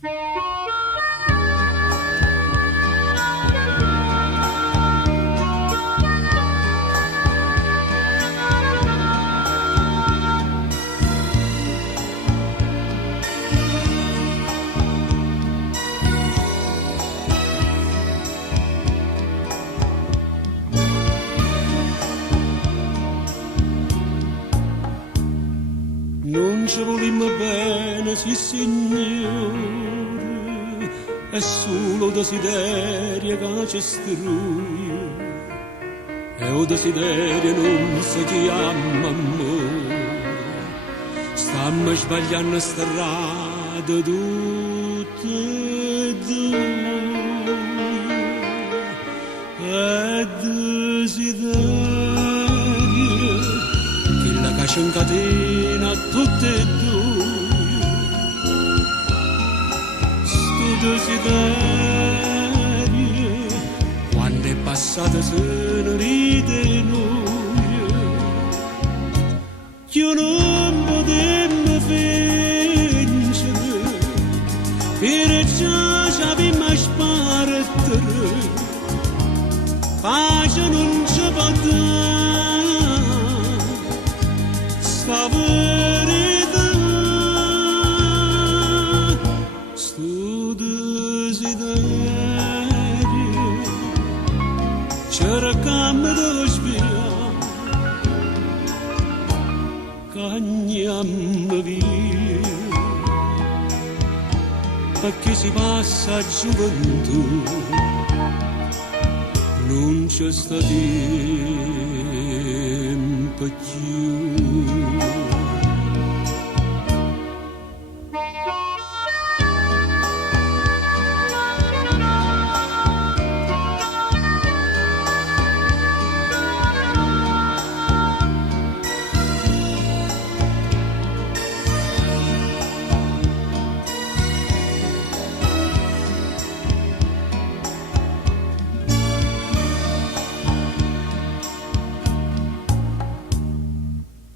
Non ci volimmo bene, sì signore, è solo desiderio che ci istrui, e o desiderio non si chiama amore, stiamo sbagliando strada tutte e due, e desiderio che la caccia in catena tutte e due, sto desiderio quando è passato se ne ride noi, io non potevo vincere perciò ci abbiamo sparato, pace non ci può dare sta verità, sto desiderio cercammo di sviare, cagniamo via, perché si passa a gioventù, non c'è sta tempo più.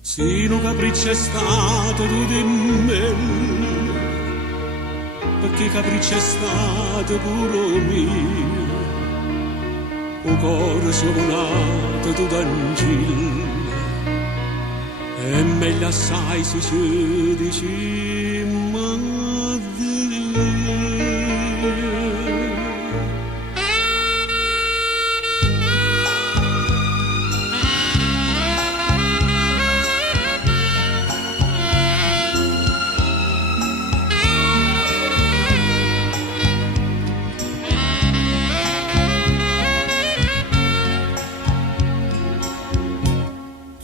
Se un capriccio è stato tu di me, perché capriccio è stato pure mio, o cuore si è volato tu d'angelo, e meglio assai se ci dicimmo Dio.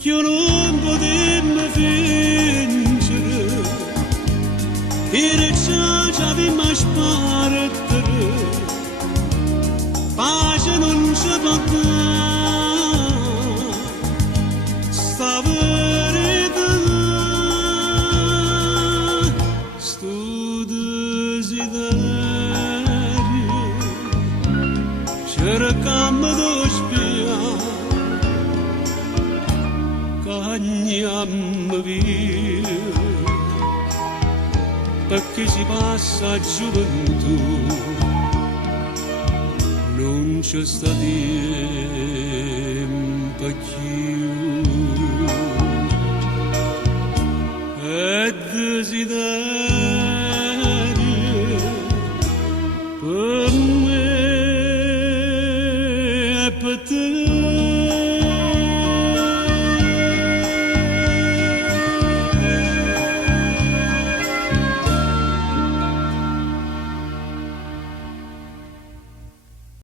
Io non potevo vincere, perciò ci abbiamo sparato, pace non ci può dare sta verità, sto desiderio cercammo di spiare, cagniamo via, perché si passa a gioventù, non c'è sta tempo più, e desiderio